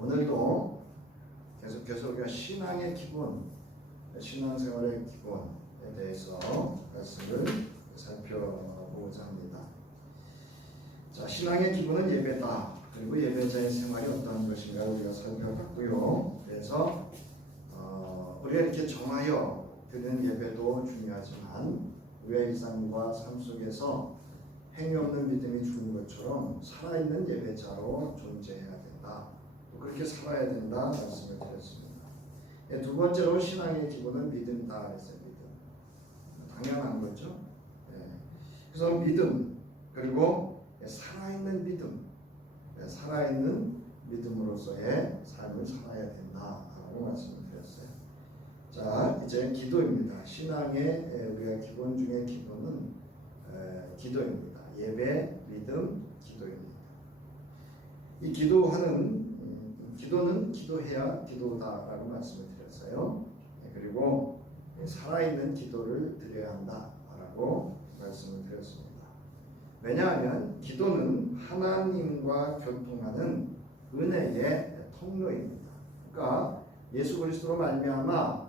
오늘도 계속해서 우리가 신앙의 기본, 신앙생활의 기본에 대해서 말씀을 살펴보고자 합니다. 자, 신앙의 기본은 예배다. 그리고 예배자의 생활이 어떠한 것인가 우리가 살펴봤고요. 그래서 우리가 이렇게 정하여 드리는 예배도 중요하지만 우리의 일상과 삶 속에서 행위 없는 믿음이 죽은 것처럼 살아있는 예배자로 존재해야 된다. 또 그렇게 살아야 된다 말씀을 드렸습니다. 두 번째로 신앙의 기본은 믿음이다 그랬어요. 믿음. 당연한 거죠. 그래서 믿음, 그리고 살아있는 믿음, 살아있는 믿음으로서의 삶을 살아야 된다라고 말씀을 드렸어요. 자, 이제 기도입니다. 신앙의 우리가 기본 중에 기본은 기도입니다. 예배, 믿음, 기도입니다. 이 기도는 기도해야 기도다라고 말씀을 드렸어요. 그리고 살아있는 기도를 드려야 한다라고 말씀을 드렸습니다. 왜냐하면 기도는 하나님과 교통하는 은혜의 통로입니다. 그러니까 예수 그리스도로 말미암아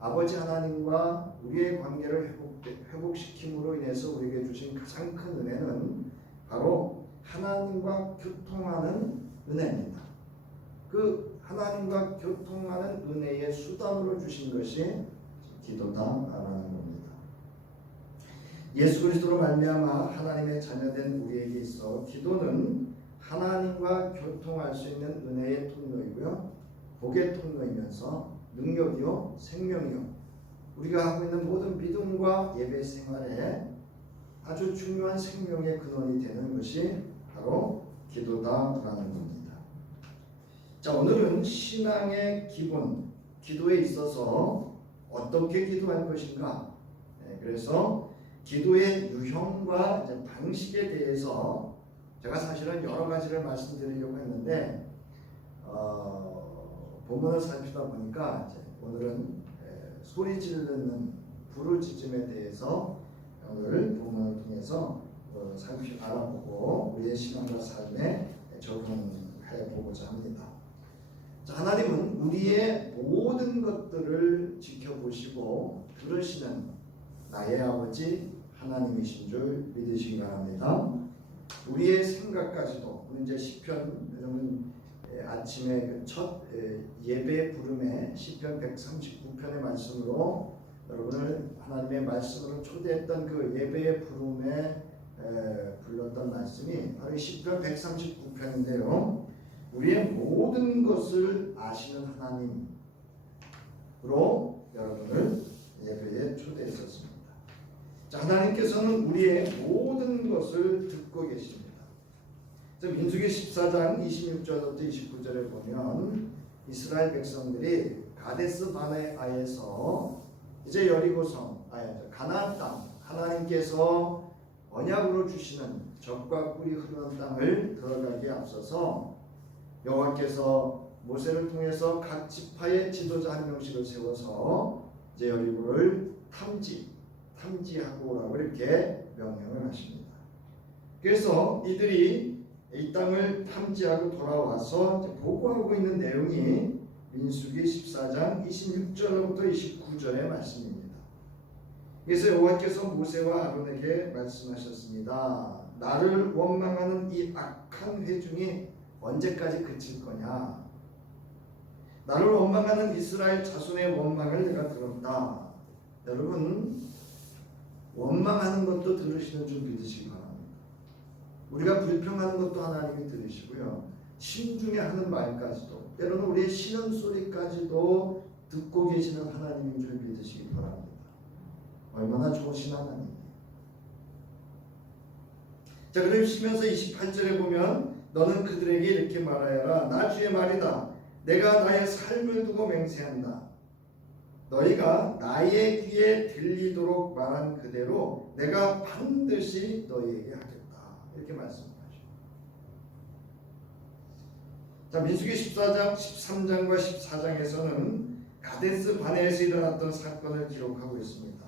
아버지 하나님과 우리의 관계를 회복시킴으로 인해서 우리에게 주신 가장 큰 은혜는 바로 하나님과 교통하는 은혜입니다. 그 하나님과 교통하는 은혜의 수단으로 주신 것이 기도다라는 겁니다. 예수 그리스도로 말미암아 하나님의 자녀된 우리에게 있어 기도는 하나님과 교통할 수 있는 은혜의 통로이고요, 복의 통로이면서 능력이요, 생명이요, 우리가 하고 있는 모든 믿음과 예배 생활에 아주 중요한 생명의 근원이 되는 것이 바로 기도다라는 겁니다. 자, 오늘은 신앙의 기본, 기도에 있어서 어떻게 기도할 것인가, 그래서 기도의 유형과 방식에 대해서 제가 사실은 여러 가지를 말씀드리려고 했는데 본문을 살피다 보니까 오늘은 소리 지르는 부르짖음에 대해서 오늘 본문을 통해서 알아보고 우리의 신앙과 삶에 적용해 보고자 합니다. 자, 하나님은 우리의 모든 것들을 지켜보시고 들으시는 나의 아버지 하나님이신 줄 믿으시기 바랍니다. 우리의 생각까지도, 이제 시편, 여러분 아침에 첫 예배 부름에 시편 139편의 말씀으로 여러분을 하나님의 말씀으로 초대했던 그 예배의 부름에 불렀던 말씀이 바로 시편 139편인데요. 우리의 모든 것을 아시는 하나님으로 여러분을 예배에 초대했었습니다. 자, 하나님께서는 우리의 모든 것을 듣고 계십니다. 민수기 14장 26절부터 29절에 보면 이스라엘 백성들이 가데스 바네아에서 이제 여리고성, 가나안 땅, 하나님께서 언약으로 주시는 젖과 꿀이 흐르는 땅을 들어가기에 앞서서 여호와께서 모세를 통해서 각 지파의 지도자 한 명씩을 세워서 이제 여리고를 탐지하고 오라고 이렇게 명령을 하십니다. 그래서 이들이 이 땅을 탐지하고 돌아와서 보고하고 있는 내용이 민수기 14장 26절부터 29절의 말씀입니다. 그래서 여호와께서 모세와 아론에게 말씀하셨습니다. 나를 원망하는 이 악한 회중이 언제까지 그칠 거냐? 나를 원망하는 이스라엘 자손의 원망을 내가 들었다. 여러분, 원망하는 것도 들으시는 줄 믿으시기 바랍니다. 우리가 불평하는 것도 하나님이 들으시고요, 심중에 하는 말까지도, 때로는 우리의 신음 소리까지도 듣고 계시는 하나님인 줄 믿으시기 바랍니다. 얼마나 좋으신 하나님이에요. 자, 그럼 쉬면서 28절에 보면 너는 그들에게 이렇게 말하여라. 나 주의 말이다. 내가 나의 삶을 두고 맹세한다. 너희가 나의 귀에 들리도록 말한 그대로 내가 반드시 너희에게 하겠다. 이렇게 말씀하십니다. 자, 민수기 14장, 13장과 14장에서는 가데스 바네에서 일어났던 사건을 기록하고 있습니다.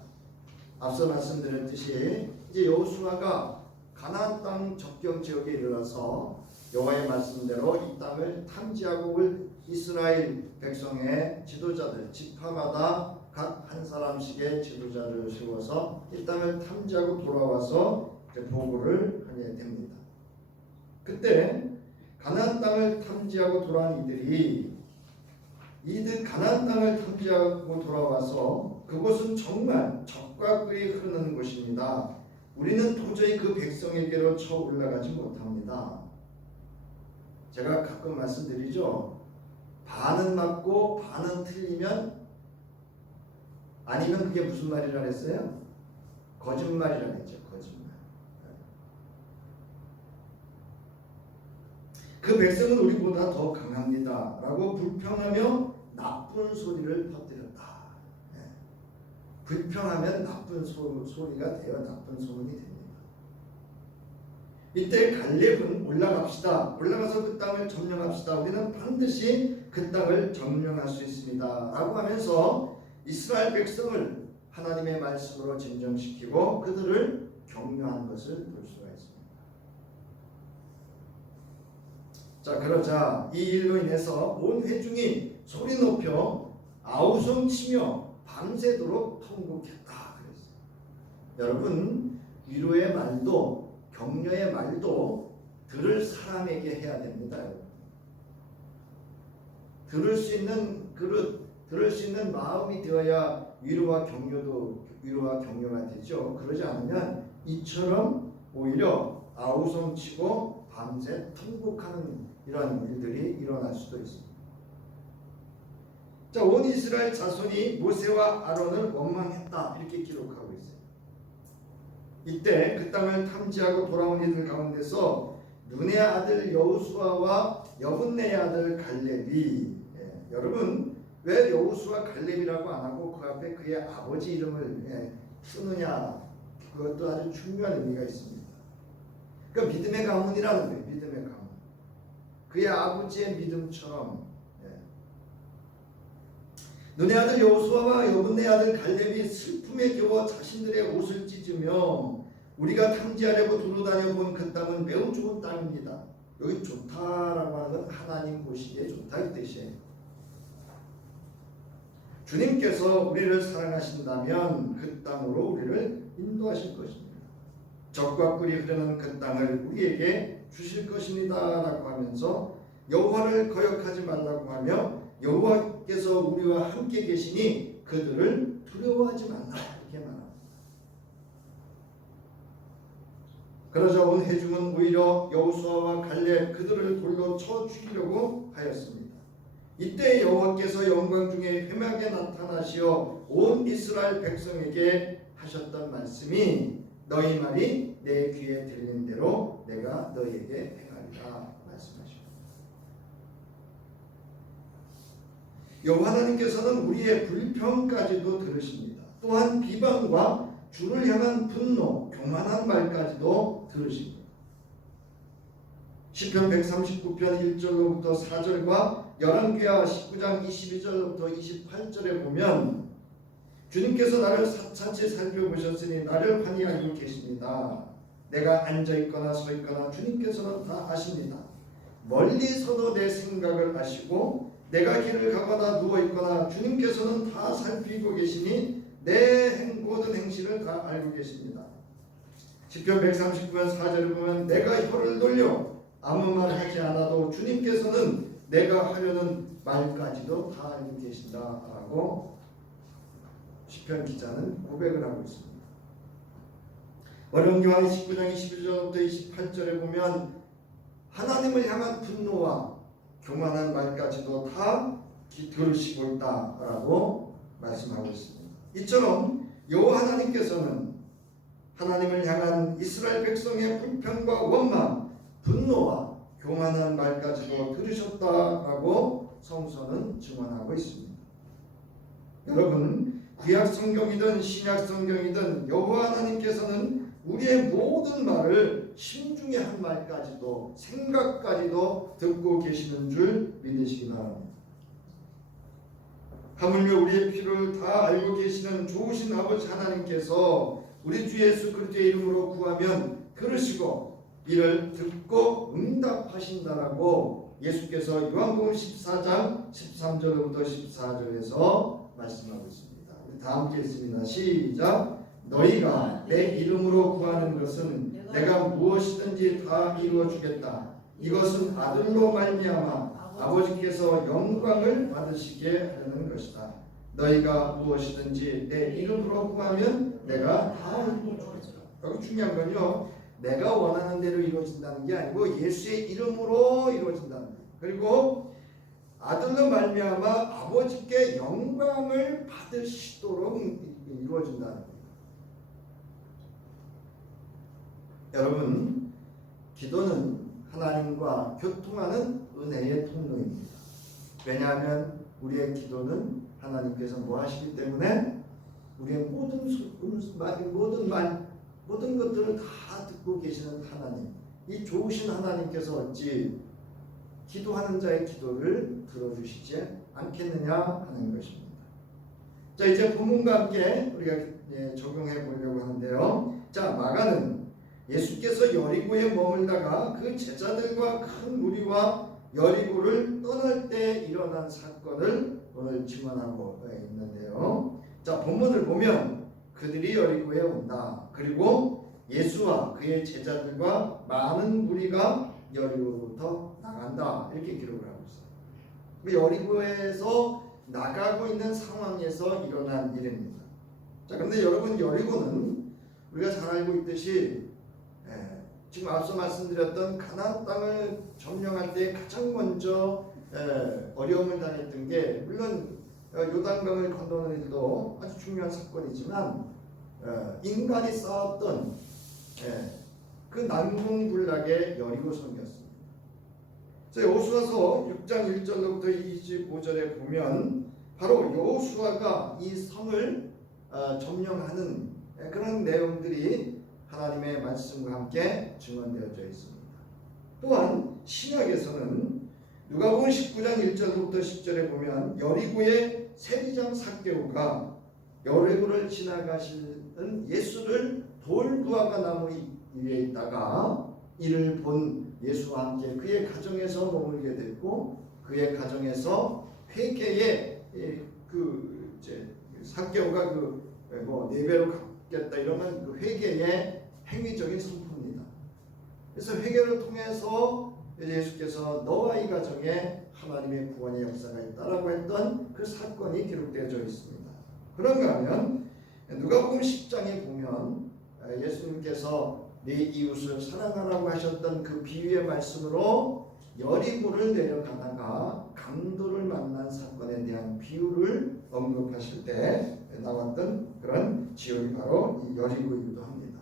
앞서 말씀드렸듯이 이제 여호수아가 가나안 땅 접경 지역에 이르러서 여호와의 말씀대로 이 땅을 탐지하고 올 이스라엘 백성의 지도자들, 지파마다 각 한 사람씩의 지도자를 세워서 이 땅을 탐지하고 돌아와서 보고를 하게 됩니다. 그때 가나안 땅을 탐지하고 돌아온 이들 가나안 땅을 탐지하고 돌아와서 그곳은 정말 적과 꿀이 흐르는 곳입니다. 우리는 도저히 그 백성에게로 쳐 올라가지 못합니다. 제가 가끔 말씀드리죠. 반은 맞고 반은 틀리면 아니면 그게 무슨 말이라 했어요? 거짓말이라 했죠. 거짓말. 그 백성은 우리보다 더 강합니다 라고 불평하며 나쁜 소리를 퍼뜨렸다. 불평하면 나쁜 소리가 되어 나쁜 소문이 됩니다. 이때 갈렙은 올라가서 그 땅을 점령합시다. 우리는 반드시 그 땅을 점령할 수 있습니다 라고 하면서 이스라엘 백성을 하나님의 말씀으로 진정시키고 그들을 격려한 것을 볼 수가 있습니다. 자, 그러자 이 일로 인해서 온 회중이 소리 높여 아우성치며 밤새도록 통곡했다 그랬어요. 여러분, 위로의 말도 격려의 말도 들을 사람에게 해야 됩니다. 들을 수 있는 마음이 되어야 위로와 격려가 되죠. 그러지 않으면 이처럼 오히려 아우성치고 밤새 통곡하는 이런 일들이 일어날 수도 있습니다. 자, 온 이스라엘 자손이 모세와 아론을 원망했다 이렇게 기록하고 있어요. 이때 그 땅을 탐지하고 돌아온 이들 가운데서 눈의 아들 여호수아와 여분네의 아들 갈렙이 여러분 왜 여호수아 갈렙이라고 안 하고 그 앞에 그의 아버지 이름을 쓰느냐, 그것도 아주 중요한 의미가 있습니다. 그러니까 믿음의 가문이라는 거예요. 믿음의 가문. 그의 아버지의 믿음처럼 눈의 아들 여호수아와 여분네의 아들 갈렙이 슬픔에 겨워 자신들의 옷을 찢으며 우리가 탐지하려고 두루다녀 본 그 땅은 매우 좋은 땅입니다. 여기 좋다라고 하는 건 하나님 보시기에 좋다 이 뜻이에요. 주님께서 우리를 사랑하신다면 그 땅으로 우리를 인도하실 것입니다. 적과 꿀이 흐르는 그 땅을 우리에게 주실 것입니다 라고 하면서 여호와를 거역하지 말라고 하며 여호와께서 우리와 함께 계시니 그들을 두려워하지 말라 이렇게 말합니다. 그러자 온 회중은 오히려 여호수아와 갈렙 그들을 돌로 쳐 죽이려고 하였습니다. 이때 여호와께서 영광 중에 회막에 나타나시어 온 이스라엘 백성에게 하셨던 말씀이 너희 말이 내 귀에 들린 대로 내가 너희에게 행하리라 말씀하십니다. 여호와 하나님께서는 우리의 불평까지도 들으십니다. 또한 비방과 주를 향한 분노, 교만한 말까지도 들으십니다. 시편 139편 1절로부터 4절과 열왕기하 19장 22절부터 28절에 보면 주님께서 나를 사찬치 살펴보셨으니 나를 환히 알고 계십니다. 내가 앉아있거나 서있거나 주님께서는 다 아십니다. 멀리서도 내 생각을 아시고 내가 길을 가거나 누워있거나 주님께서는 다 살피고 계시니 내 모든 행실을 다 알고 계십니다. 시편 139편 4절을 보면 내가 혀를 돌려 아무 말 하지 않아도 주님께서는 내가 하려는 말까지도 다 알고 계신다라고 시편 기자는 고백을 하고 있습니다. 열왕기하 19장 21절부터 28절에 보면 하나님을 향한 분노와 교만한 말까지도 다 들으시고 있다라고 말씀하고 있습니다. 이처럼 여호와 하나님께서는 하나님을 향한 이스라엘 백성의 불평과 원망, 분노와 교만한 말까지도 들으셨다라고 성서는 증언하고 있습니다. 여러분, 구약 성경이든 신약 성경이든 여호와 하나님께서는 우리의 모든 말을 심중에 한 말까지도 생각까지도 듣고 계시는 줄 믿으시기 바랍니다. 하물며 우리의 필요를 다 알고 계시는 좋으신 아버지 하나님께서 우리 주 예수 그리스도의 이름으로 구하면 들으시고 이를 듣고 응답하신다라고 예수께서 요한복음 14장 13절부터 14절에서 말씀하고 있습니다. 다 함께 읽습니다. 시작. 너희가 내 이름으로 구하는 것은 내가 무엇이든지 다 이루어 주겠다. 이것은 아들로 말미암아 아버지께서 영광을 받으시게 하려는 것이다. 너희가 무엇이든지 내 이름으로 구하면 내가 다 이루어 주겠다. 여기 중요한 건요, 내가 원하는 대로 이루어진다는 게 아니고 예수의 이름으로 이루어진다는 거예요. 그리고 아들로 말미암아 아버지께 영광을 받으시도록 이루어진다는 거예요. 여러분, 기도는 하나님과 교통하는 은혜의 통로입니다. 왜냐하면 우리의 기도는 하나님께서 뭐 하시기 때문에 우리의 모든 것들을 다 듣고 계시는 하나님, 이 좋으신 하나님께서 어찌 기도하는 자의 기도를 들어주시지 않겠느냐 하는 것입니다. 자, 이제 본문과 함께 우리가 적용해 보려고 하는데요. 자, 마가는 예수께서 여리고에 머물다가 그 제자들과 큰 무리와 여리고를 떠날 때 일어난 사건을 오늘 증언하고 있는데요. 자, 본문을 보면 그들이 여리고에 온다. 그리고 예수와 그의 제자들과 많은 무리가 여리고로부터 나간다. 이렇게 기록을 하고 있어요. 여리고에서 나가고 있는 상황에서 일어난 일입니다. 자, 그런데 여러분, 여리고는 우리가 잘 알고 있듯이 지금 앞서 말씀드렸던 가나안 땅을 점령할 때 가장 먼저 어려움을 당했던 게, 물론 요단강을 건너는 일도 아주 중요한 사건이지만 인간이 쌓았던 그 난공불락의 여리고성이었습니다. 여호수아서 6장 1절로부터 25절에 보면 바로 여호수아가 이 성을 점령하는 그런 내용들이 하나님의 말씀과 함께 증언되어져 있습니다. 또한 신약에서는 누가복음 19장 1절부터 10절에 보면 여리고의 세리장 삭개오가 여리고를 지나가시는 예수를 돌무화과 나무 위에 있다가 이를 본 예수와 함께 그의 가정에서 머물게 됐고, 그의 가정에서 회개에 삭개오가 네 배로 갚겠다 이러면 그 회개의 행위적인 선포입니다. 그래서 회개를 통해서 예수께서 너와 이 가정에 하나님의 구원의 역사가 있다라고 했던 그 사건이 기록되어져 있습니다. 그런가 하면 누가복음 10장에 보면 예수님께서 네 이웃을 사랑하라고 하셨던 그 비유의 말씀으로 여리고를 내려가다가 강도를 만난 사건에 대한 비유를 언급하실 때 나왔던 그런 지역이 바로 이 여리고이기도 합니다.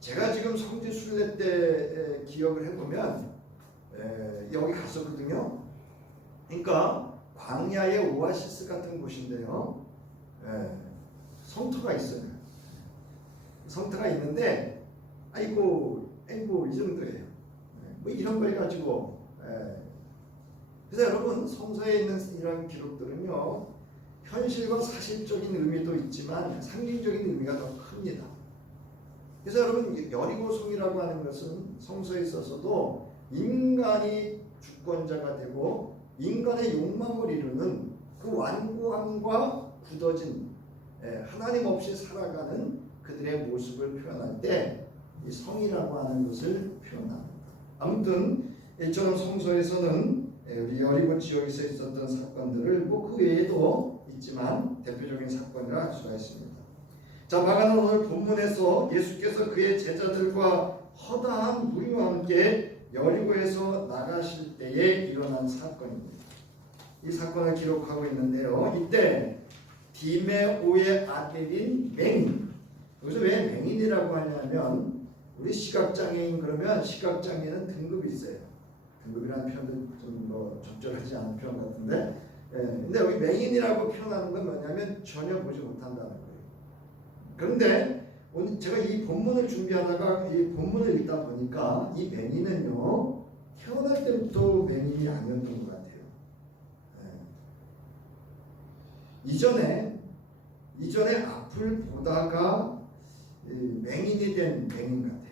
제가 지금 성지 순례 때 기억을 해보면 여기 갔었거든요. 그러니까 광야의 오아시스 같은 곳인데요. 성터가 있어요. 성터가 있는데 아이고 이 정도예요. 뭐 이런 걸 가지고 그래서 여러분, 성서에 있는 이런 기록들은요, 현실과 사실적인 의미도 있지만 상징적인 의미가 더 큽니다. 그래서 여러분, 여리고성이라고 하는 것은 성서에 있어서도 인간이 주권자가 되고 인간의 욕망을 이루는 그 완고함과 굳어진 하나님 없이 살아가는 그들의 모습을 표현할 때 이 성이라고 하는 것을 표현합니다. 아무튼 이처럼 성서에서는 우리 여리고 지역에서 있었던 사건들을 그 외에도 있지만 대표적인 사건이라 할 수가 있습니다. 자, 마가는 오늘 본문에서 예수께서 그의 제자들과 허다한 무리와 함께 여리고에서 나가실 때에 일어난 사건입니다. 이 사건을 기록하고 있는데요. 이때 디메오의 아들인 맹인, 여기서 왜 맹인이라고 하냐면 우리 시각장애인 그러면 시각장애는 등급이 있어요. 등급이라는 표현도 좀 적절하지 않은 표현 같은데, 근데 여기 맹인이라고 표현하는 건 뭐냐면 전혀 보지 못한다는 거예요. 그런데 오늘 제가 이 본문을 준비하다가 이 본문을 읽다 보니까 이 맹인은요, 태어날 때부터 맹인이 아니었던 것 같아요. 이전에 앞을 보다가 맹인이 된 맹인 같아요.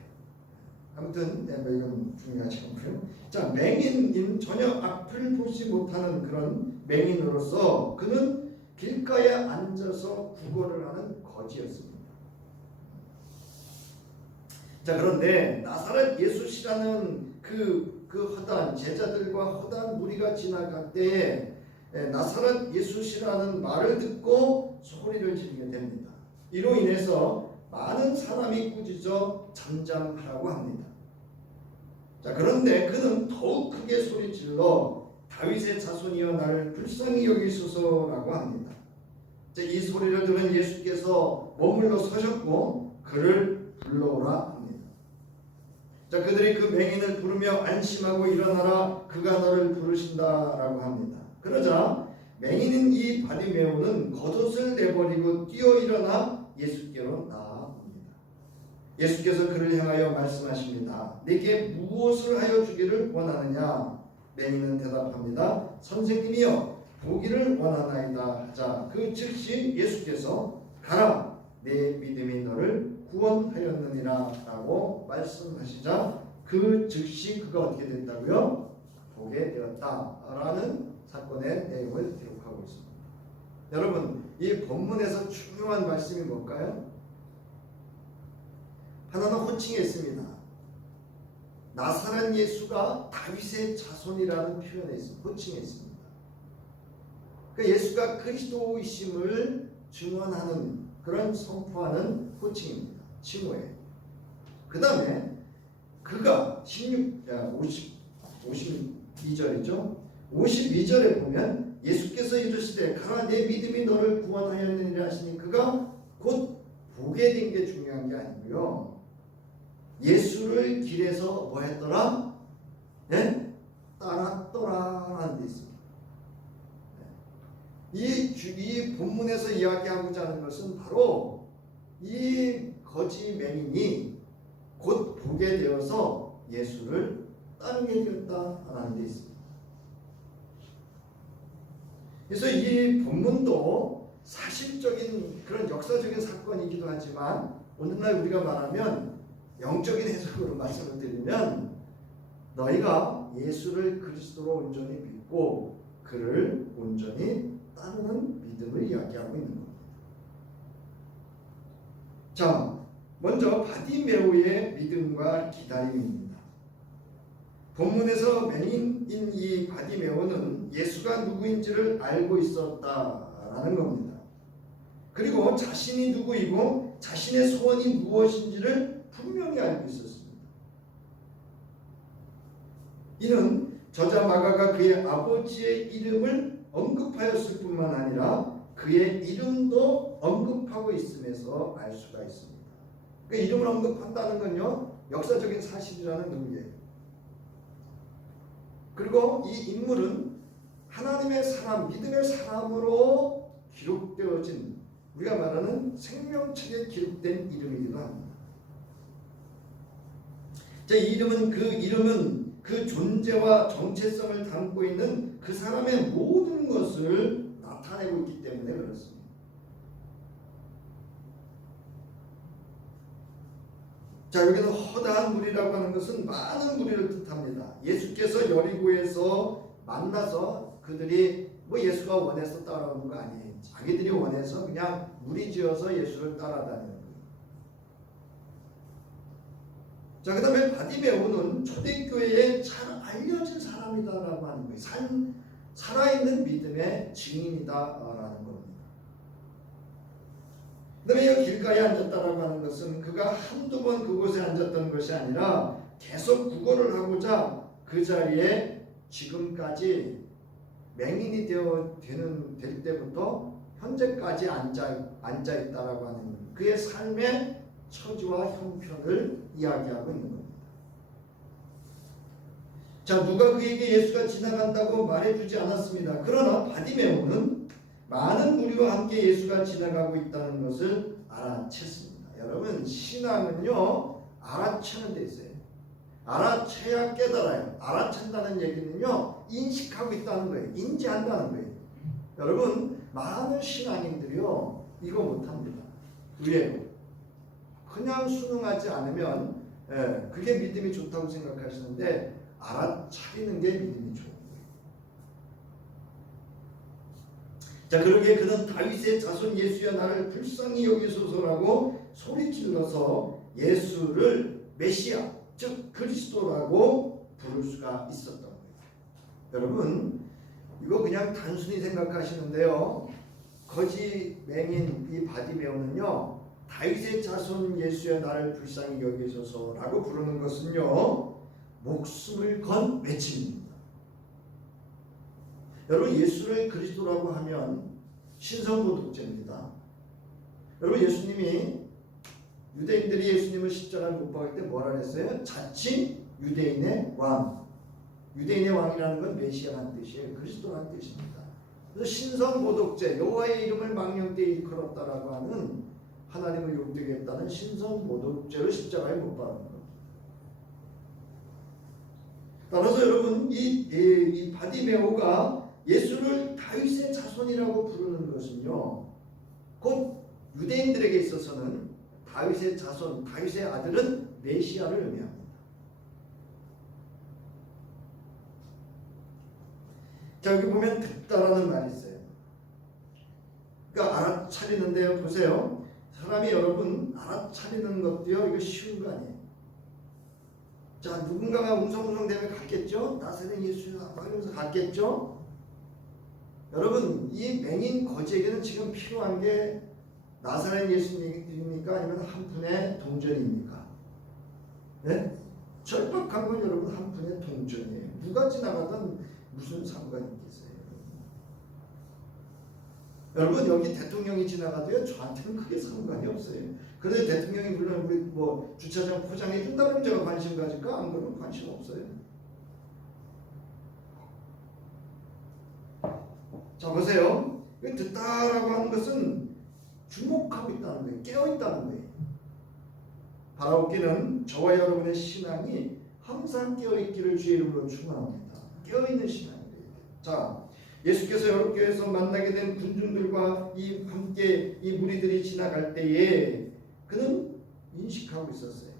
아무튼 이건 중요하지 않고요. 자, 맹인인 전혀 앞을 보지 못하는 그런 맹인으로서 그는 길가에 앉아서 구걸을 하는 거지였습니다. 자, 그런데 나사렛 예수시라는 그 허다한 제자들과 허다한 무리가 지나갈 때에 나사렛 예수시라는 말을 듣고 소리를 지르게 됩니다. 이로 인해서 많은 사람이 꾸짖어 잠잠하라고 합니다. 자, 그런데 그는 더욱 크게 소리질러 다윗의 자손이여 나를 불쌍히 여기소서라고 합니다. 자, 이 소리를 들은 예수께서 머물러 서셨고 그를 불러오라 합니다. 자, 그들이 그 맹인을 부르며 안심하고 일어나라 그가 너를 부르신다라고 합니다. 그러자 맹인인 이 바디메오는 겉옷을 내버리고 뛰어 일어나 예수께로 나아옵니다. 예수께서 그를 향하여 말씀하십니다. 내게 무엇을 하여 주기를 원하느냐? 맹인은 대답합니다. 선생님이여 보기를 원하나이다 하자 그 즉시 예수께서 가라 내 믿음이 너를 구원하였느니라 라고 말씀하시자 그 즉시 그가 어떻게 됐다고요? 보게 되었다라는 사건의 내용을 기록하고 있습니다. 여러분, 이 본문에서 중요한 말씀이 뭘까요? 하나는 호칭했습니다. 나사렛 예수가 다윗의 자손이라는 표현에 있습니다. 호칭했습니다. 그러니까 예수가 그리스도이심을 증언하는 그런 선포하는 호칭입니다. 칭호예요. 그 다음에 그가 52절이죠. 52절에 보면 예수께서 이르시되 가라 내 믿음이 너를 구원하였느니라 하시니 그가 곧 보게 된 게 중요한 게 아니고요. 예수를 길에서 뭐 했더라? 네? 따랐더라라는 데 있습니다. 이 본문에서 이야기하고자 하는 것은 바로 이 거지 맹인이 곧 보게 되어서 예수를 따르게 되었다라는 데 있습니다. 그래서 이 본문도 사실적인 그런 역사적인 사건이기도 하지만 오늘날 우리가 말하면 영적인 해석으로 말씀을 드리면 너희가 예수를 그리스도로 온전히 믿고 그를 온전히 따르는 믿음을 이야기하고 있는 겁니다. 자, 먼저 바디메오의 믿음과 기다림입니다. 본문에서 맹인인 이 바디메오는 예수가 누구인지를 알고 있었다라는 겁니다. 그리고 자신이 누구이고 자신의 소원이 무엇인지를 분명히 알고 있었습니다. 이는 저자 마가가 그의 아버지의 이름을 언급하였을 뿐만 아니라 그의 이름도 언급하고 있음에서 알 수가 있습니다. 그러니까 이름을 언급한다는 건요 역사적인 사실이라는 의미예요. 그리고 이 인물은 하나님의 사람, 믿음의 사람으로 기록되어진 우리가 말하는 생명책에 기록된 이름이기도 합니다. 자, 이 이름은 그 존재와 정체성을 담고 있는 그 사람의 모든 것을 나타내고 있기 때문에 그렇습니다. 자, 여기는 허다한 무리라고 하는 것은 많은 무리를 뜻합니다. 예수께서 여리고에서 만나서 그들이 예수가 원해서 따라오는 거 아니에요. 자기들이 원해서 그냥 무리지어서 예수를 따라다니는 거예요. 자, 그 다음에 바디메오는 초대교회에 잘 알려진 사람이다라고 하는 거예요. 살아있는 믿음의 증인이다라는 겁니다. 그 다음에 여기 길가에 앉았다라고 하는 것은 그가 한두 번 그곳에 앉았던 것이 아니라 계속 구걸을 하고자 그 자리에 지금까지 맹인이 될 때부터 현재까지 앉아 있다라고 하는 그의 삶의 처지와 형편을 이야기하고 있는 겁니다. 자, 누가 그에게 예수가 지나간다고 말해주지 않았습니다. 그러나 바디메오는 많은 무리와 함께 예수가 지나가고 있다는 것을 알아챘습니다. 여러분, 신앙은요 알아채는 데 있어요. 알아채야 깨달아요. 알아챈다는 얘기는요 인식하고 있다는 거예요. 인지한다는 거예요. 여러분, 많은 신앙인들이요 이거 못합니다. 의외로 그냥 순응하지 않으면 예, 그게 믿음이 좋다고 생각하시는데 알아차리는 게 믿음이 좋은 거예요. 자, 그러기에 그는 다윗의 자손 예수여 나를 불쌍히 여기소서라고 소리질러서 예수를 메시아 즉 그리스도라고 부를 수가 있었던 거예요. 여러분 이거 그냥 단순히 생각하시는데요. 거지 맹인 이 바디메오는요 다윗의 자손 예수여 나를 불쌍히 여기소서라고 부르는 것은요 목숨을 건 외침입니다. 여러분 예수를 그리스도라고 하면 신성모 독재입니다. 여러분 예수님이 유대인들이 예수님을 십자가에 못 박을 때 뭐라 했어요? 자칭 유대인의 왕. 유대인의 왕이라는 건 메시아라는 뜻이에요. 그리스도라는 뜻입니다. 그래서 신성모독죄, 여호와의 이름을 망령되이 일컬었다라고 하는 하나님을 욕되게 했다는 신성모독죄로 십자가에 못 박는 겁니다. 따라서 여러분 이 바디메오가 예수를 다윗의 자손이라고 부르는 것은요 곧 유대인들에게 있어서는 다윗의 자손, 다윗의 아들은 메시아를 의미합니다. 자, 여기 보면 듣다라는 말이 있어요. 그러니까 알아차리는데요. 보세요. 사람이 여러분 알아차리는 것도요. 이거 쉬운 거 아니에요. 자, 누군가가 웅성웅성대면 갔겠죠? 나사렛 예수야 막 이러면서 갔겠죠? 여러분 이 맹인 거지에게는 지금 필요한 게 나사렛 예수님입니까? 아니면 한 푼의 동전입니까? 네? 절박한 건 여러분 한 푼의 동전이에요. 누가 지나가든 무슨 상관이 있겠어요? 여러분 여기 대통령이 지나가도요 저한테는 크게 상관이 없어요. 그런데 대통령이 물론 우리 뭐 주차장 포장해 준다면 제가 관심 가질까? 안 그러면 관심 없어요. 자 보세요. 듣다라고 하는 것은 주목하고 있다는 거예요. 깨어 있다는 거예요. 바라옵기는 저와 여러분의 신앙이 항상 깨어 있기를 주의 이름으로 축원합니다. 깨어 있는 신앙이에요. 자, 예수께서 여러 교회에서 만나게 된 군중들과 함께 이 무리들이 지나갈 때에 그는 인식하고 있었어요.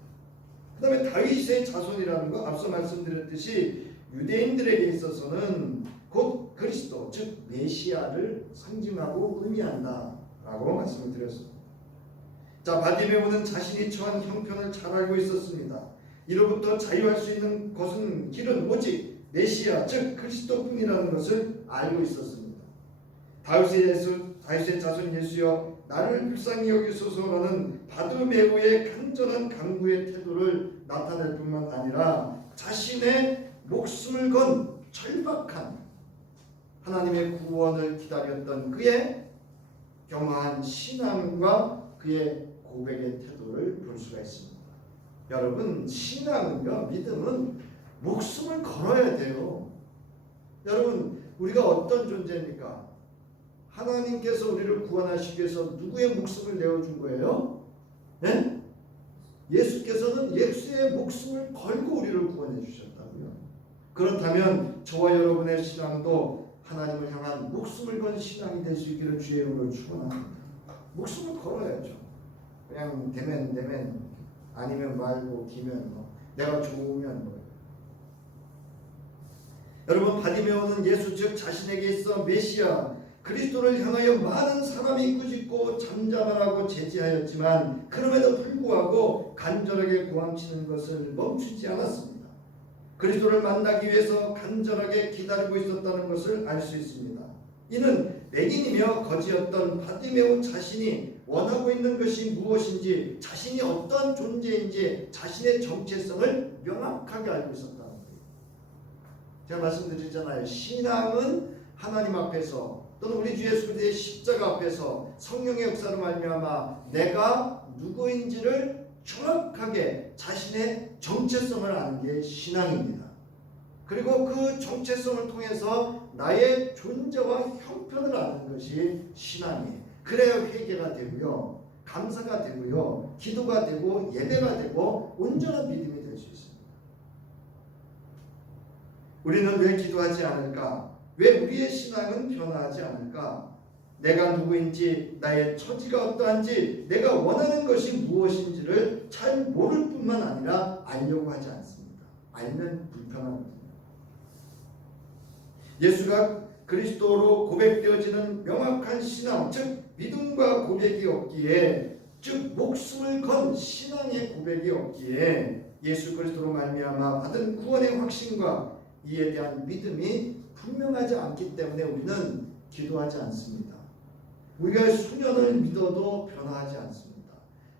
그다음에 다윗의 자손이라는 거 앞서 말씀드렸듯이 유대인들에게 있어서는 곧 그리스도 즉 메시아를 상징하고 의미한다라고 말씀을 드렸습니다. 자, 바디메오는 자신이 처한 형편을 잘 알고 있었습니다. 이로부터 자유할 수 있는 것은 길은 오직 메시아 즉 그리스도뿐이라는 것을 알고 있었습니다. 다윗의 자손 예수여 나를 불쌍히 여기소서라는 바디메오의 간절한 간구의 태도를 나타낼 뿐만 아니라 자신의 목숨을 건 절박한 하나님의 구원을 기다렸던 그의 겸허한 신앙과 그의 고백의 태도를 볼 수가 있습니다. 여러분 신앙은요 믿음은 목숨을 걸어야 돼요. 여러분 우리가 어떤 존재입니까? 하나님께서 우리를 구원하시기 위해서 누구의 목숨을 내어준 거예요? 네? 예수께서는 예수의 목숨을 걸고 우리를 구원해 주셨다고요. 그렇다면 저와 여러분의 신앙도 하나님을 향한 목숨을 건 신앙이 될 수 있기를 주의 이름으로 축원합니다. 목숨을 걸어야죠. 그냥 되면 아니면 말고 기면 내가 좋으면 여러분 바디메오는 예수 즉 자신에게 있어 메시아 그리스도를 향하여 많은 사람이 꾸짖고 잠잠하라고 제지하였지만 그럼에도 불구하고 간절하게 고함치는 것을 멈추지 않았습니다. 그리스도를 만나기 위해서 간절하게 기다리고 있었다는 것을 알 수 있습니다. 이는 맹인이며 거지였던 바디메오 자신이 원하고 있는 것이 무엇인지 자신이 어떤 존재인지 자신의 정체성을 명확하게 알고 있었다는 거예요. 제가 말씀드리잖아요. 신앙은 하나님 앞에서 또는 우리 주 예수 그리스도의 십자가 앞에서 성령의 역사로 말미암아 내가 누구인지를 정확하게 자신의 정체성을 아는 게 신앙입니다. 그리고 그 정체성을 통해서 나의 존재와 형편을 아는 것이 신앙이에요. 그래야 회개가 되고요, 감사가 되고요, 기도가 되고 예배가 되고 온전한 믿음이 될 수 있습니다. 우리는 왜 기도하지 않을까? 왜 우리의 신앙은 변화하지 않을까? 내가 누구인지, 나의 처지가 어떠한지, 내가 원하는 것이 무엇인지를 잘 모를 뿐만 아니라 알려고 하지 않습니다. 알면 불편하거든요. 예수가 그리스도로 고백되어지는 명확한 신앙, 즉 믿음과 고백이 없기에, 즉 목숨을 건 신앙의 고백이 없기에 예수 그리스도로 말미암아 받은 구원의 확신과 이에 대한 믿음이 분명하지 않기 때문에 우리는 기도하지 않습니다. 우리가 수년을 믿어도 변화하지 않습니다.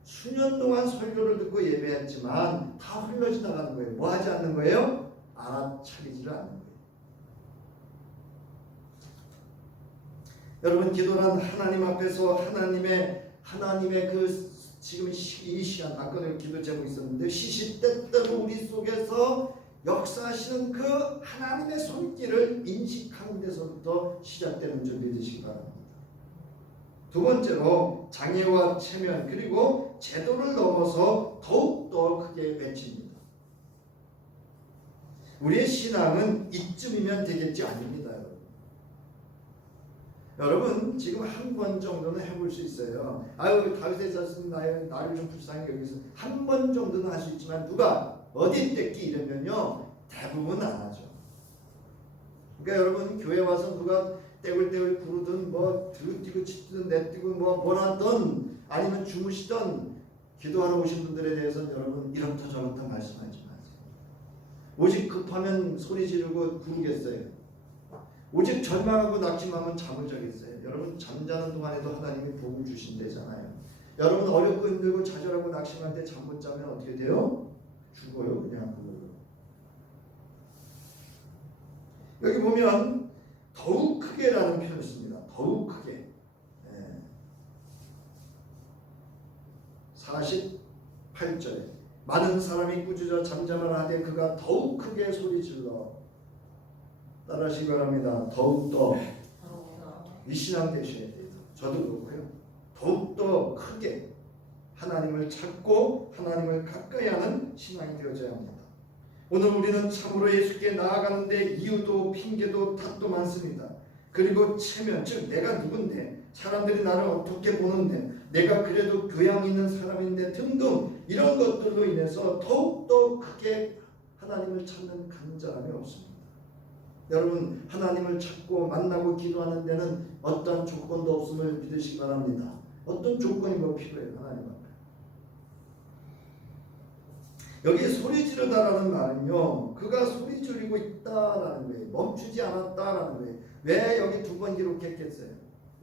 수년 동안 설교를 듣고 예배했지만 다 흘러 지나가는 거예요. 뭐 하지 않는 거예요? 알아차리지를 않는 거예요. 여러분, 기도란 하나님 앞에서 하나님의 그 지금 이 시간, 아까도 기도 제목이 있었는데, 시시때때로 우리 속에서 역사하시는 그 하나님의 손길을 인식하는 데서부터 시작되는 줄 믿으시기 바랍니다. 두 번째로 장애와 체면 그리고 제도를 넘어서 더욱더 크게 외칩니다. 우리의 신앙은 이쯤이면 되겠지 아닙니다. 여러분 지금 한 번 정도는 해볼 수 있어요. 아유 다윗의 자손 나를 좀 불쌍히 여기서 한 번 정도는 할 수 있지만 누가 어디 떼기 이러면요 대부분 안 하죠. 그러니까 여러분 교회 와서 누가 떼굴떼굴 부르든 뭐 들뛰고 치든 내뛰고 뭐라든 아니면 주무시던 기도하러 오신 분들에 대해서는 여러분 이렇다 저렇다 말씀하지 마세요. 오직 급하면 소리 지르고 부르겠어요. 오직 절망하고 낙심하면 잠을 자겠어요. 여러분 잠자는 동안에도 하나님이 복을 주신대잖아요. 여러분 어렵고 힘들고 좌절하고 낙심할 때 잠 못 자면 어떻게 돼요? 죽어요. 그냥 여기 보면 더욱 크게라는 표현을 씁니다. 더욱 크게. 48절에 많은 사람이 꾸짖어 잠잠을 하되 그가 더욱 크게 소리질러. 따라하시기 바랍니다. 더욱더 이 신앙 되셔야 돼요. 저도 그렇고요. 더욱더 크게 하나님을 찾고 하나님을 가까이 하는 신앙이 되어져야 합니다. 오늘 우리는 참으로 예수께 나아가는데 이유도 핑계도 탓도 많습니다. 그리고 체면, 즉 내가 누군데, 사람들이 나를 어떻게 보는데, 내가 그래도 교양 있는 사람인데 등등 이런 것들로 인해서 더욱더 크게 하나님을 찾는 간절함이 없습니다. 여러분 하나님을 찾고 만나고 기도하는 데는 어떤 조건도 없음을 믿으시기 바랍니다. 어떤 조건이 뭐 필요해요? 하나님 앞에. 여기 소리 지르다라는 말은요 그가 소리 지르고 있다라는 거예요. 멈추지 않았다라는 거예요. 왜 여기 두 번 기록했겠어요?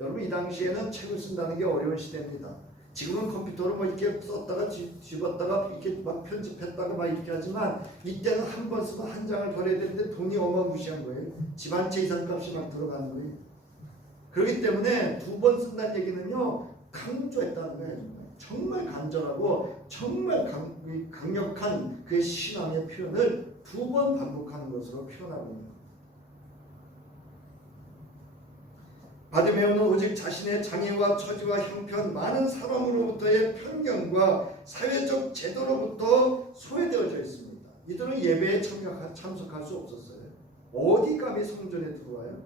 여러분 이 당시에는 책을 쓴다는 게 어려운 시대입니다. 지금은 컴퓨터로 뭐 이렇게 썼다가 집었다가 이렇게 막 편집했다가 막 이렇게 하지만 이때는 한 번 쓰고 한 장을 버려야 되는데 돈이 어마무시한 거예요. 집 한 채 이상값이 막 들어가는 거예요. 그렇기 때문에 두 번 쓴다는 얘기는요 강조했다는 거예요. 정말 간절하고 정말 강력한 그 신앙의 표현을 두 번 반복하는 것으로 표현하고 있는 거예요. 바디메오는 오직 자신의 장애와 처지와 형편, 많은 사람으로부터의 편견과 사회적 제도로부터 소외되어져 있습니다. 이들은 예배에 참석할 수 없었어요. 어디 감히 성전에 들어와요?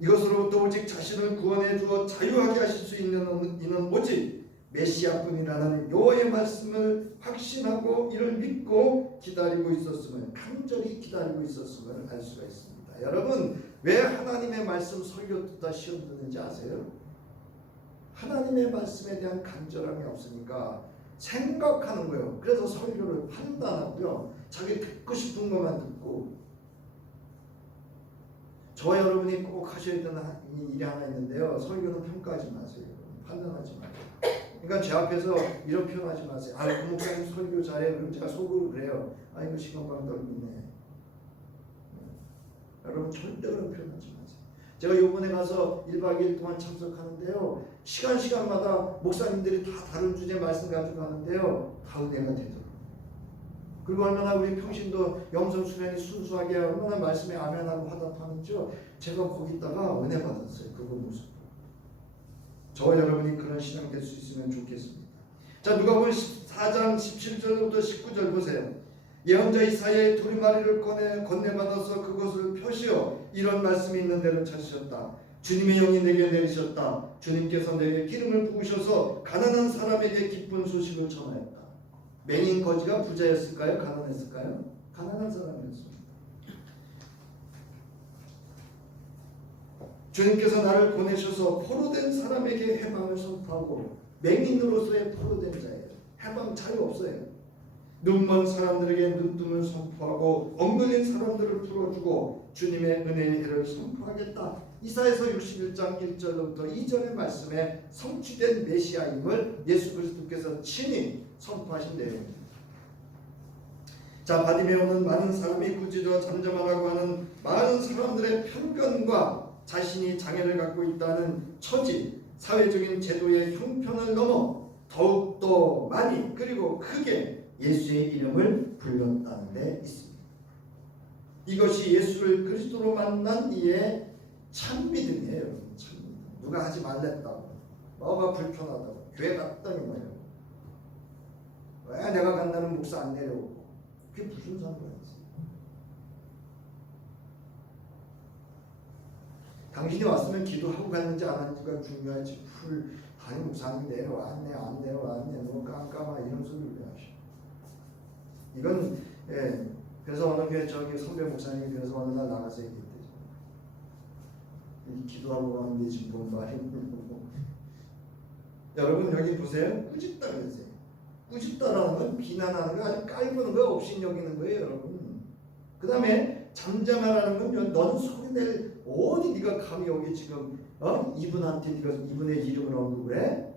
이것으로부터 오직 자신을 구원해 주어 자유하게 하실 수 있는 이는 오직 메시아뿐이라는 여호와의 말씀을 확신하고 이를 믿고 기다리고 있었음을, 간절히 기다리고 있었음을 알 수가 있습니다. 여러분 왜 하나님의 말씀 설교 듣다 시험 듣는지 아세요? 하나님의 말씀에 대한 간절함이 없으니까 생각하는 거예요. 그래서 설교를 판단하고요. 자기 듣고 싶은 것만 듣고. 저와 여러분이 꼭 하셔야 되는 일이 하나 있는데요. 설교는 평가하지 마세요. 판단하지 마세요. 그러니까 제 앞에서 이런 표현하지 마세요. 아, 그 목사님 설교 잘해요. 그럼 제가 속으로 그래요. 아, 이거 시간방 떨리네. 여러분 절대 그런 표현하지 마세요. 제가 요번에 가서 1박 2일 동안 참석하는데요. 시간마다 목사님들이 다 다른 주제 말씀 가지고 가는데요. 다 은혜가 되더라고요. 그리고 얼마나 우리 평신도 영성 수련이 순수하게 얼마나 말씀에 아멘하고 화답하는지요. 제가 거기다가 은혜 받았어요. 그거 모습. 저와 여러분이 그런 신앙 될 수 있으면 좋겠습니다. 자, 누가복음 4장 17절부터 19절 보세요. 예언자 이사야의 두루마리를 건네받아서 그것을 펴시어 이런 말씀이 있는 대로 찾으셨다. 주님의 영이 내게 내리셨다. 주님께서 내게 기름을 부으셔서 가난한 사람에게 기쁜 소식을 전하였다. 맹인 거지가 부자였을까요? 가난했을까요? 가난한 사람이었습니다. 주님께서 나를 보내셔서 포로된 사람에게 해방을 선포하고, 맹인으로서의 포로된 자예요. 해방 자유 없어요. 눈먼 사람들에게 눈뜸을 선포하고 엉걸린 사람들을 풀어주고 주님의 은혜의 해를 선포하겠다. 이사야서 61장 1절로부터 2절의 말씀에 성취된 메시아임을 예수 그리스도께서 친히 선포하신 내용입니다. 자, 바디메오는 많은 사람이 꾸짖어 잠잠하라고 하는 많은 사람들의 편견과 자신이 장애를 갖고 있다는 처지, 사회적인 제도의 형편을 넘어 더욱더 많이 그리고 크게 예수의 이름을 불렀다는 데 있습니다. 이것이 예수를 그리스도로 만난 이의 참 믿음이에요. 참 믿음. 누가 하지 말랬다고, 뭐가 불편하다고, 교회 갔더니 뭐예요? 왜 내가 간다는 목사 안 내려오고, 그게 무슨 상관이었어요? 당신이 왔으면 기도하고 갔는지 안 왔는지가 중요하지. 담임 목사님 내려왔네 안 내려왔네 뭐 깜깜아 이런 소리를 왜 하셔? 이건 그래서 어느 교회 저기 선배 목사님이 그래서 어느 날 나가서 얘기했대요. 기도하고 가는데 지금 뭔 말이 여러분 여기 보세요. 꾸짖다 그랬어요. 꾸짖다라는 건 비난하는 거, 아주 깔보는 거, 없이 여기는 거예요, 여러분. 그 다음에 잠잠하라는 건 너는 소리낼 어디 네가 감히 여기 지금 이분한테 네가 이분의 이름을 언급해?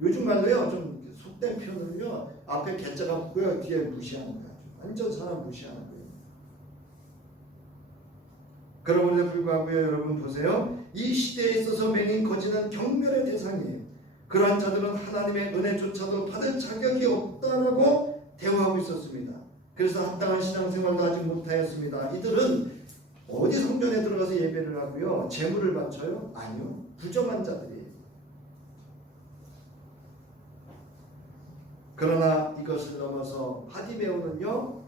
요즘 말로요 좀 속된 표현으로요 앞에 개자가 붙고요 뒤에 무시하는 거야. 완전 사람 무시하는 거예요. 그러므로 불구하고요 여러분 보세요. 이 시대에 있어서 맹인 거지는 경멸의 대상이에요. 그러한 자들은 하나님의 은혜조차도 받을 자격이 없다라고 대우하고 있었습니다. 그래서 합당한 신앙생활도 하지 못하였습니다. 이들은 어디 성전에 들어가서 예배를 하고요 제물을 바쳐요? 아니요. 부정한 자들이에요. 그러나 이것을 넘어서 바디메오는요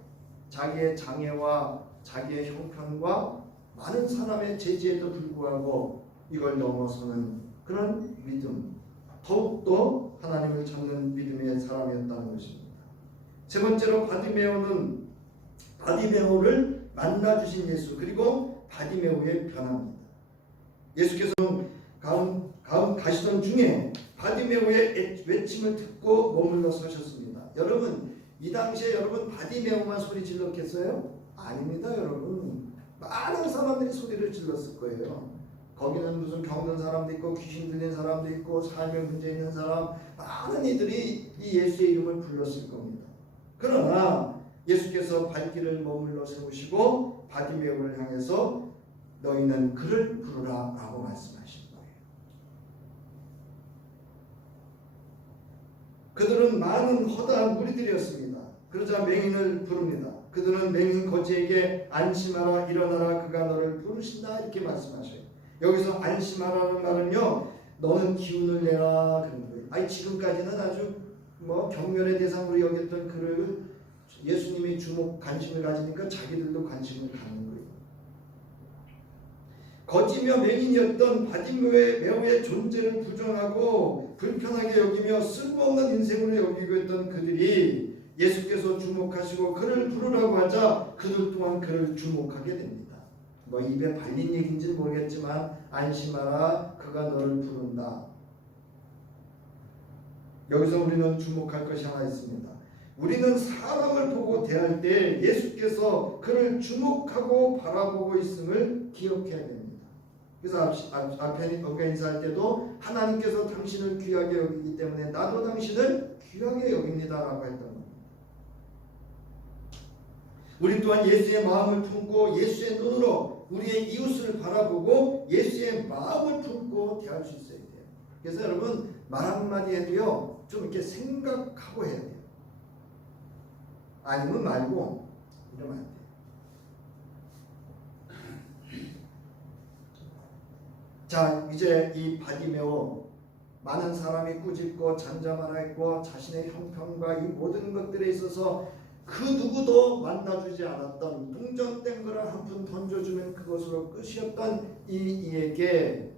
자기의 장애와 자기의 형편과 많은 사람의 제지에도 불구하고 이걸 넘어서는 그런 믿음, 더욱더 하나님을 찾는 믿음의 사람이었다는 것입니다. 세 번째로 바디메오를 만나주신 예수, 그리고 바디메오의 변화입니다. 예수께서 가시던 중에 바디메오의 외침을 듣고 머물러 서셨습니다. 여러분 이 당시에 여러분 바디메오만 소리 질렀겠어요? 아닙니다. 여러분 많은 사람들이 소리를 질렀을 거예요. 거기는 무슨 병든 사람도 있고 귀신 들린 사람도 있고 삶에 문제 있는 사람, 많은 이들이 이 예수의 이름을 불렀을 겁니다. 그러나 예수께서 발길을 머물러 세우시고 바디메오를 향해서 너희는 그를 부르라 라고 말씀하신 거예요. 그들은 많은 허다한 무리들이었습니다. 그러자 맹인을 부릅니다. 그들은 맹인 거지에게 안심하라 일어나라 그가 너를 부르신다 이렇게 말씀하셔요. 여기서 안심하라는 말은요 너는 기운을 내라 그런 거예요. 아니 지금까지는 아주 경멸의 대상으로 여겼던 그를 예수님이 관심을 가지니까 자기들도 관심을 갖는 거예요. 거지며 맹인이었던 바디메오의 존재를 부정하고 불편하게 여기며 쓸모없는 인생으로 여기고 있던 그들이 예수께서 주목하시고 그를 부르라고 하자 그들 또한 그를 주목하게 됩니다. 입에 발린 얘기인지는 모르겠지만 안심하라 그가 너를 부른다. 여기서 우리는 주목할 것이 하나 있습니다. 우리는 사람을 보고 대할 때 예수께서 그를 주목하고 바라보고 있음을 기억해야 됩니다. 그래서 앞에 인사할 때도 하나님께서 당신을 귀하게 여기기 때문에 나도 당신을 귀하게 여깁니다 라고 했던 겁니다. 우리 또한 예수의 마음을 품고 예수의 눈으로 우리의 이웃을 바라보고 예수의 마음을 품고 대할 수 있어야 돼요. 그래서 여러분 말 한마디 해도요 좀 이렇게 생각하고 해야 돼요. 아니면 말고 이러면 안 돼요. 자 이제 이 바디메오 많은 사람이 꾸짖고 잠잠하라 했고 자신의 형편과 이 모든 것들에 있어서 그 누구도 만나주지 않았던 동전된 거를 한 푼 던져주면 그것으로 끝이었던 이에게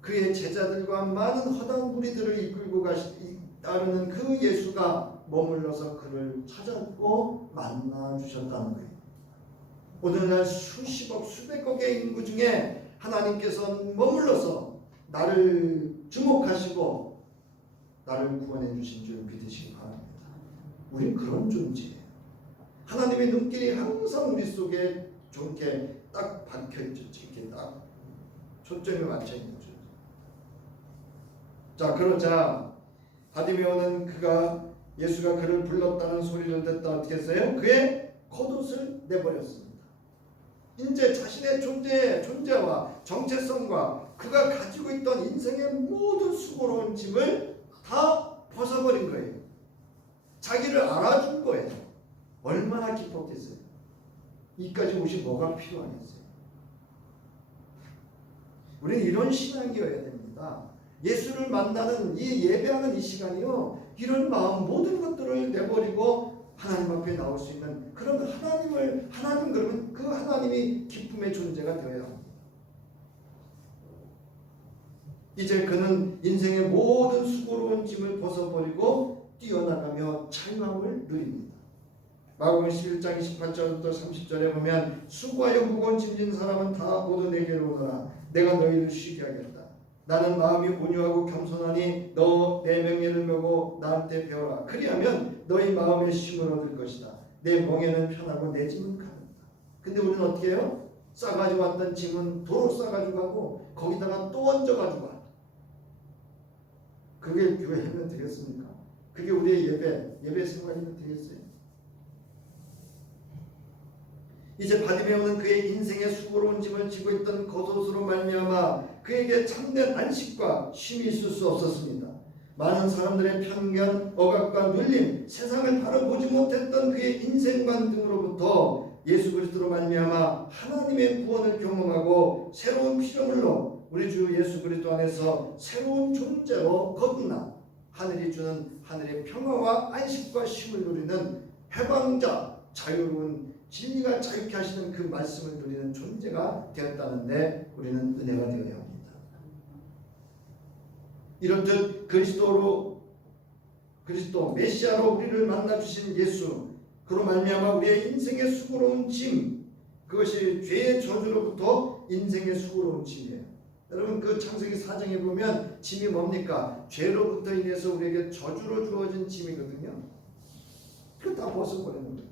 그의 제자들과 많은 허당 무리들을 이끌고 따르는 그 예수가 머물러서 그를 찾았고 만나주셨다는 거예요. 오늘날 수십억 수백억의 인구 중에 하나님께서 머물러서 나를 주목하시고 나를 구원해 주신 줄 믿으시기 바랍니다. 우린 그런 존재예요. 하나님의 눈길이 항상 우리 속에 좋게 딱 박혀있죠. 이렇게 딱 초점이 맞춰있는 거죠. 자, 그러자 바디메오는 예수가 그를 불렀다는 소리를 듣다 어떻게 했어요? 그의 겉옷을 내버렸습니다. 이제 자신의 존재와 정체성과 그가 가지고 있던 인생의 모든 수고로운 짐을 다 벗어버린 거예요. 자기를 알아준 거예요. 얼마나 기뻤겠어요. 이까지 옷이 뭐가 필요하겠어요. 우리는 이런 신앙이어야 됩니다. 예수를 만나는 이 예배하는 이 시간이요, 이런 마음 모든 것들을 내버리고 하나님 앞에 나올 수 있는 그런 하나님 그러면 그 하나님이 기쁨의 존재가 되어야 합니다. 이제 그는 인생의 모든 수고로운 짐을 벗어버리고 뛰어나가며 자유함을 누립니다. 마가복음 11장 28절부터 30절에 보면 수고하여 무거운 짐진 사람은 다 모두 내게로 오너라. 내가 너희를 쉬게 하겠다. 나는 마음이 온유하고 겸손하니 너 내 명예를 메고 나한테 배워라. 그리하면 너희 마음에 쉼을 얻을 것이다. 내 멍에는 편하고 내 짐은 가볍다. 근데 우리는 어떻게 해요? 싸가지고 왔던 짐은 도로 싸가지고 가고 거기다가 또 얹어가지고 와. 그게 교회면 되겠습니까? 그게 우리의 예배 생활이면 되겠어요? 이제 바디메오는 그의 인생의 수고로운 짐을 지고 있던 겉옷으로 말미암아 그에게 참된 안식과 쉼이 있을 수 없었습니다. 많은 사람들의 편견, 억압과 눌림, 세상을 바라보지 못했던 그의 인생관 등으로부터 예수 그리스도로 말미암아 하나님의 구원을 경험하고 새로운 피조물로 우리 주 예수 그리스도 안에서 새로운 존재로 거듭나 하늘이 주는 하늘의 평화와 안식과 쉼을 누리는 해방자, 자유로운 진리가 자유케 하시는 그 말씀을 누리는 존재가 되었다는데 우리는 은혜가 되어야 합니다. 이렇듯 그리스도 메시아로 우리를 만나 주신 예수, 그로 말미암아 우리의 인생의 수고로운 짐, 그것이 죄의 저주로부터 인생의 수고로운 짐이에요. 여러분 그 창세기 4장에 보면 짐이 뭡니까? 죄로부터 인해서 우리에게 저주로 주어진 짐이거든요. 그거 다 벗어버리는 거예요.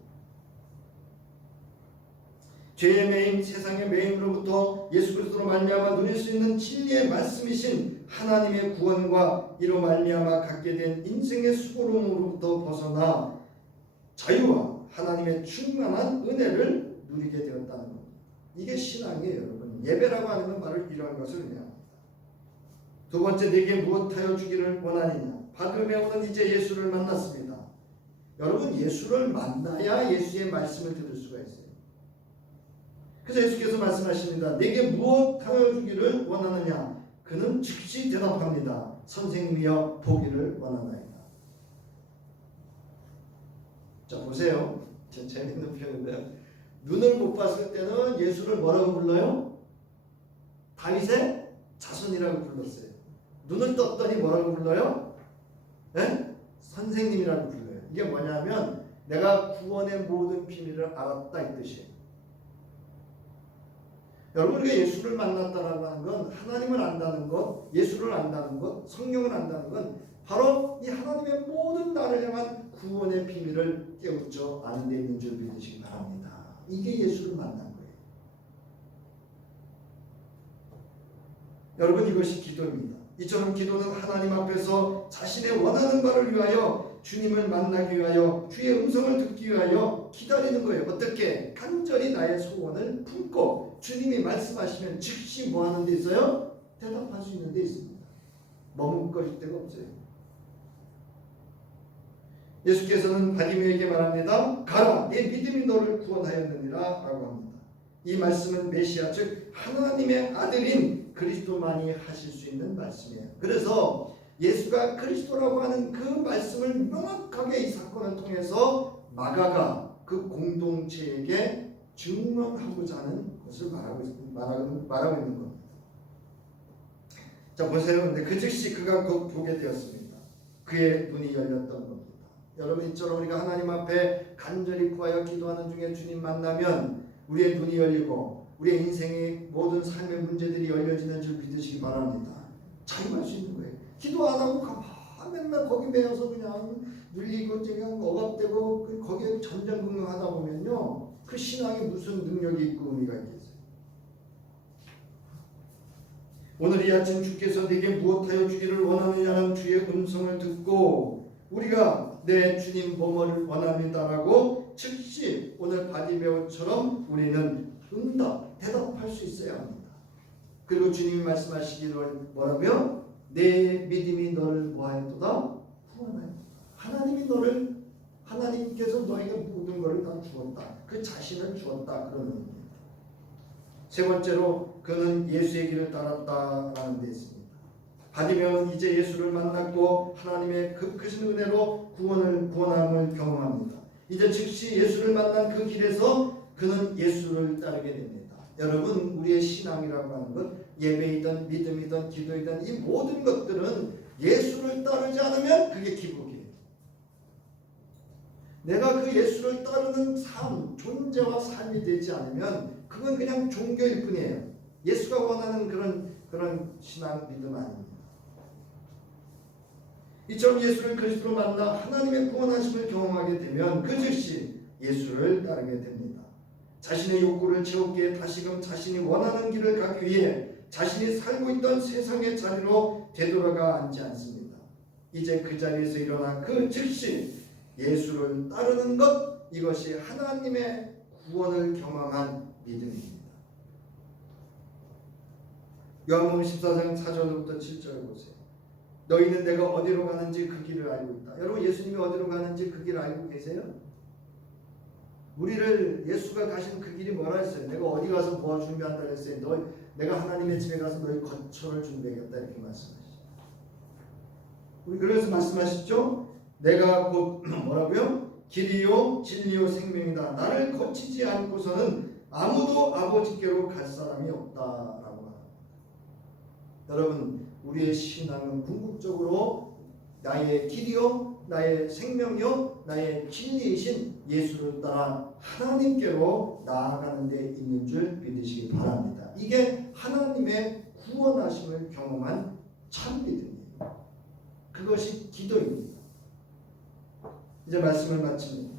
죄의 매임, 세상의 매임으로부터 예수 그리스도로 말미암아 누릴 수 있는 진리의 말씀이신 하나님의 구원과 이로 말미암아 갖게 된 인생의 수고로움으로부터 벗어나 자유와 하나님의 충만한 은혜를 누리게 되었다는 겁니다. 이게 신앙이에요, 여러분. 예배라고 하는 건 바로 이러한 것을 의미합니다. 두 번째, 내게 무엇하여 주기를 원하느냐? 바디메오는 이제 예수를 만났습니다. 여러분, 예수를 만나야 예수의 말씀을 들을 수가 있어요. 그래서 예수께서 말씀하십니다. 내게 무엇하여 주기를 원하느냐? 그는 즉시 대답합니다. 선생님이여 보기를 원하나이다. 자, 보세요. 재밌는 표현인데요. 눈을 못 봤을 때는 예수를 뭐라고 불러요? 다윗의 자손이라고 불렀어요. 눈을 떴더니 뭐라고 불러요? 네? 선생님이라고 불러요. 이게 뭐냐면 내가 구원의 모든 비밀을 알았다 이 뜻이에요. 여러분, 우리가 예수를 만났다라고 하는 건 하나님을 안다는 것, 예수를 안다는 것, 성령을 안다는 건 바로 이 하나님의 모든 나를 향한 구원의 비밀을 깨우쳐 아는 데 있는 줄 믿으시기 바랍니다. 이게 예수를 만난 거예요. 여러분, 이것이 기도입니다. 이처럼 기도는 하나님 앞에서 자신의 원하는 바를 위하여 주님을 만나기 위하여 주의 음성을 듣기 위하여 기다리는 거예요. 어떻게? 간절히 나의 소원을 품고 주님이 말씀하시면 즉시 뭐 하는 데 있어요? 대답할 수 있는 데 있습니다. 머뭇거릴 데가 없어요. 예수께서는 바디메오에게 말합니다. 가라, 내 믿음이 너를 구원하였느니라 라고 합니다. 이 말씀은 메시아, 즉 하나님의 아들인 그리스도만이 하실 수 있는 말씀이에요. 그래서 예수가 그리스도라고 하는 그 말씀을 명확하게 이 사건을 통해서 마가가 그 공동체에게 증언하고자 하는 것을 말하고 있는 겁니다. 자, 보세요. 근데 그 즉시 그가 곧 보게 되었습니다. 그의 눈이 열렸던 겁니다. 여러분, 이처럼 우리가 하나님 앞에 간절히 구하여 기도하는 중에 주님 만나면 우리의 눈이 열리고 우리의 인생의 모든 삶의 문제들이 열려지는 줄 믿으시기 바랍니다. 자유할 수 있는 거예요. 기도 안 하고 가만 맨날 거기 매여서 그냥 눌리고 그냥 억압되고 거기에 전전긍긍하다 보면요, 그 신앙에 무슨 능력이 있고 의미가 있겠어요. 오늘 이 아침 주께서 내게 무엇하여 주기를 원하느냐는 주의 음성을 듣고 우리가 내 주님 뭐뭐를 원합니다라고 즉시 오늘 바디메오처럼 우리는 대답할 수 있어야 합니다. 그리고 주님이 말씀하시기를 뭐라고요? 내 믿음이 너를 뭐하였도다? 구원하였다. 하나님께서 너에게 모든 것을 다 주었다. 그 자신을 주었다. 그런 의미입니다. 세 번째로 그는 예수의 길을 따랐다라는 데 있습니다. 바디메오는 이제 예수를 만났고 하나님의 그 크신 은혜로 구원함을 경험합니다. 이제 즉시 예수를 만난 그 길에서 그는 예수를 따르게 됩니다. 여러분, 우리의 신앙이라고 하는 것, 예배이든 믿음이든 기도이든 이 모든 것들은 예수를 따르지 않으면 그게 기복이에요. 내가 그 예수를 따르는 삶, 존재와 삶이 되지 않으면 그건 그냥 종교일 뿐이에요. 예수가 원하는 그런 신앙, 믿음 아닙니다. 이처럼 예수를 그리스도로 만나 하나님의 구원하심을 경험하게 되면 그 즉시 예수를 따르게 됩니다. 자신의 욕구를 채우기에 다시금 자신이 원하는 길을 가기 위해 자신이 살고 있던 세상의 자리로 되돌아가 앉지 않습니다. 이제 그 자리에서 일어나 그 즉시 예수를 따르는 것, 이것이 하나님의 구원을 경험한 믿음입니다. 요한복음 14장 4절부터 7절을 보세요. 너희는 내가 어디로 가는지 그 길을 알고 있다. 여러분, 예수님이 어디로 가는지 그 길을 알고 계세요? 우리를 예수가 가신 그 길이 뭐라 했어요? 내가 어디 가서 뭐 준비한다 그랬어요? 내가 하나님의 집에 가서 너희 거처를 준비하겠다, 이렇게 말씀하시죠. 우리 그래서 말씀하시죠? 내가 곧 뭐라고요? 길이요 진리요 생명이다. 나를 거치지 않고서는 아무도 아버지께로 갈 사람이 없다라고 합니다. 여러분, 우리의 신앙은 궁극적으로 나의 길이요, 나의 생명이요, 나의 진리이신 예수를 따라 하나님께로 나아가는 데 있는 줄 믿으시기 바랍니다. 이게 하나님의 구원하심을 경험한 참 믿음이에요. 그것이 기도입니다. 이제 말씀을 마칩니다.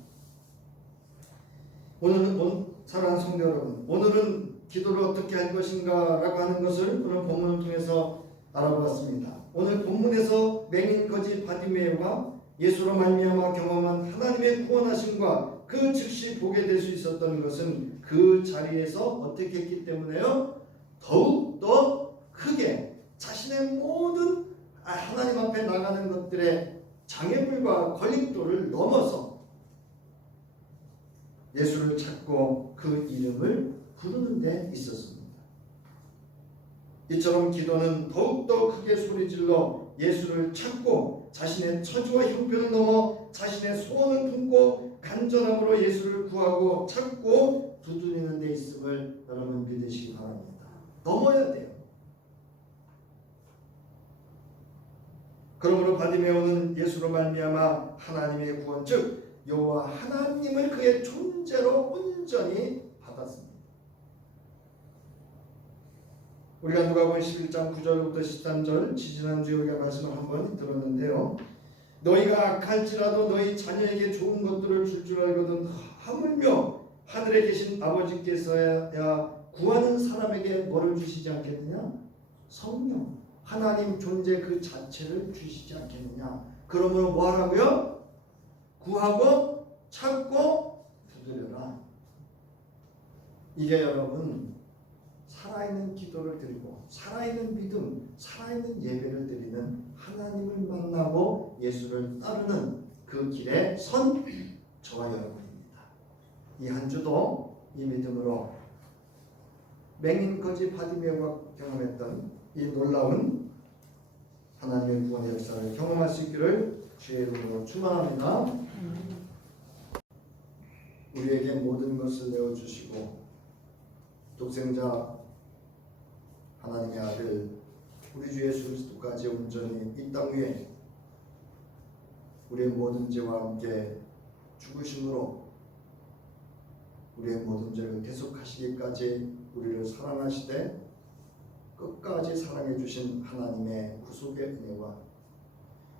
오늘은 사랑하는 성도 여러분, 오늘은 기도를 어떻게 할 것인가 라고 하는 것을 오늘 본문을 통해서 알아보았습니다. 오늘 본문에서 맹인 거지 바디메오가 예수로 말미암아 경험한 하나님의 구원하심과 그 즉시 보게 될 수 있었던 것은 그 자리에서 어떻게 했기 때문에요? 더욱 더 크게 자신의 모든 하나님 앞에 나가는 것들의 장애물과 걸림돌을 넘어서 예수를 찾고 그 이름을 부르는 데 있었습니다. 이처럼 기도는 더욱더 크게 소리질러 예수를 찾고 자신의 처지와 형편을 넘어 자신의 소원을 품고 간절함으로 예수를 구하고 찾고 두드리는 데 있음을 여러분 믿으시기 바랍니다. 넘어야 돼요. 그러므로 바디메오는 예수로 말미암아 하나님의 구원, 즉 여호와 하나님을 그의 존재로 온전히 받았습니다. 우리가 누가복음 11장 9절부터 13절 지지난주에 우리가 말씀을 한번 들었는데요. 너희가 악할지라도 너희 자녀에게 좋은 것들을 줄 알거든 하물며 하늘에 계신 아버지께서야 구하는 사람에게 뭐를 주시지 않겠느냐? 성령, 하나님 존재 그 자체를 주시지 않겠느냐. 그러므로 뭐 하라고요? 구하고 찾고 두드려라. 이게 여러분 살아있는 기도를 드리고 살아있는 믿음, 살아있는 예배를 드리는 하나님을 만나고 예수를 따르는 그 길에 선 저와 여러분입니다. 이 한 주도 이 믿음으로 맹인 거지 바디메오가 경험했던 이 놀라운 하나님의 구원의 역사를 경험할 수 있기를 주의 이름으로 축원합니다. 우리에게 모든 것을 내어주시고 독생자 하나님의 아들 우리 주 예수 그리스도까지 온전히 이 땅 위에 우리의 모든 죄와 함께 죽으심으로 우리의 모든 죄를 대속하시기까지 우리를 사랑하시되 끝까지 사랑해 주신 하나님의 구속의 은혜와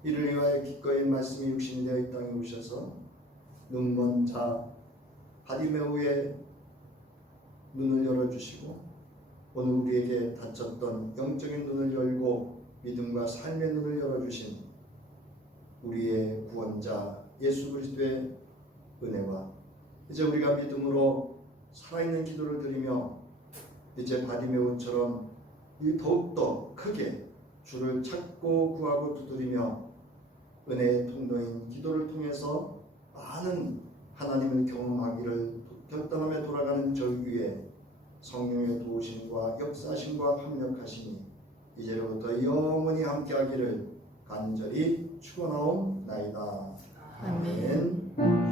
이를 위하여 기꺼이 말씀이 육신이 되어 이 땅에 오셔서 눈먼 자 바디메오의 눈을 열어주시고 오늘 우리에게 닫혔던 영적인 눈을 열고 믿음과 삶의 눈을 열어주신 우리의 구원자 예수 그리스도의 은혜와 이제 우리가 믿음으로 살아있는 기도를 드리며 이제 바디메오처럼 더욱더 크게 주를 찾고 구하고 두드리며 은혜의 통로인 기도를 통해서 많은 하나님을 경험하기를 결단함에 돌아가는 저 위에 성령의 도우심과 역사심과 합력하심이 이제로부터 영원히 함께하기를 간절히 축원하옵나이다. 아멘. 아멘.